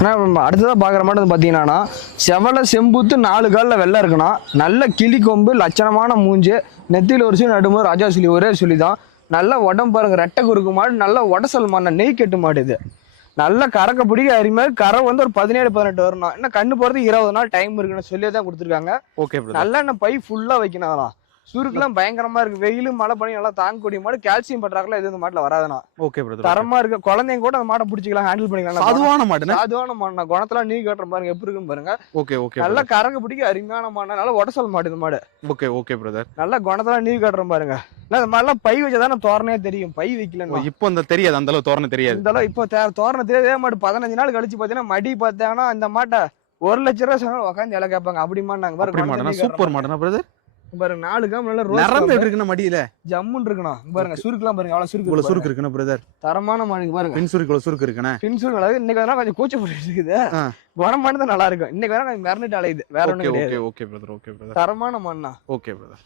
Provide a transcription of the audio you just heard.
ஆனால் நம்ம அடுத்ததாக பார்க்குற மாட்டது பார்த்தீங்கன்னா செவலை செம்புத்து 4 காலில் வெள்ளை இருக்குன்னா நல்ல கிளி கொம்பு லட்சணமான மூஞ்சு நெத்தியில் ஒரு சொல்லி நடும்போது ராஜா சொல்லி ஒரே சொல்லி தான் நல்ல உடம்பு பாருங்க ரெட்டை குறுக்கு மாடு நல்ல உடசல் மாடு நெய் கெட்டு மாடு இது நல்ல கறக்க பிடிக்க அருமையாக கரை வந்து ஒரு 17-18 வரணும் இன்னும் கண்ணு போகிறது 20 நாள் டைம் இருக்குன்னு சொல்லி தான் கொடுத்துருக்காங்க. ஓகே நல்லா என்ன பை ஃபுல்லாக வைக்கணும் அதெல்லாம் சுருக்குலாம் பயங்கரமா இருக்கு வெயில் மழை பனி நல்லா தாங்கக்கூடிய மாடு கால்சியம் பண்றாங்களா எது இந்த மாட்டுல வராதுனா ஓகே பிரதர் தரமா இருக்கு குழந்தைங்க கூட அந்த மாடை பிடிச்சிக்கலாம் ஹேண்டில் பண்ணிக்கலாம் சாதுவான மாடு சாதுவான மாடு குணத்துல நீ கட்டுற பாருங்க எப்படி இருக்குன்னு பாருங்க. ஓகே ஓகே நல்லா கறக்க பிடிக்க அருமையான மாடு நல்லா உடசல் மாடு இந்த மாடு. ஓகே ஓகே பிரதர் நல்லா குணத்துல நீ கட்டுற பாருங்க இந்த மாதிரிலாம் பை வச்சதானே தோரணே தெரியும் பை வைக்கலன்னு இப்போ அந்த தெரியாது அந்த அளவு தோரணை தெரியாது இந்த அளவு இப்போ தோரணை தெரியாதே மாடு 15 நாள் கழிச்சு பாத்தீங்கன்னா மடி பார்த்தாங்கன்னா அந்த மாட்டை 1 லட்சம் ரூபாய் சொன்னா உட்காந்து இலை கேட்பாங்க அப்படி மாட்டாங்க பாருங்க சூப்பர் மாடுனா பிரதர் பாருங்க 4 காம் நல்ல நிறந்து இருக்குன மடியில ஜம்முன்னு இருக்கணும் பாருங்க சுருக்குலாம் பாருங்க அவ்வளவு சுருக்கு இவ்வளவு சுருக்கு இருக்குன பிரதர் தரமான மாடுங்க பாருங்க பின் சுருக்கு இவ்வளவு சுருக்கு இருக்குனே பின் சுருக்கு அழகு இன்னைக்கு வேணா கொஞ்சம் கூச்ச போட்டு இருக்குது குணமானது நல்லா இருக்கும் இன்னைக்கு வேணா மிரண்டுட்டு அலையுது வேற ஒண்ணும் ஓகே கிடையாது. ஓகே பிரதர் ஓகே பிரதர் தரமான மண்ணா ஓகே பிரதர்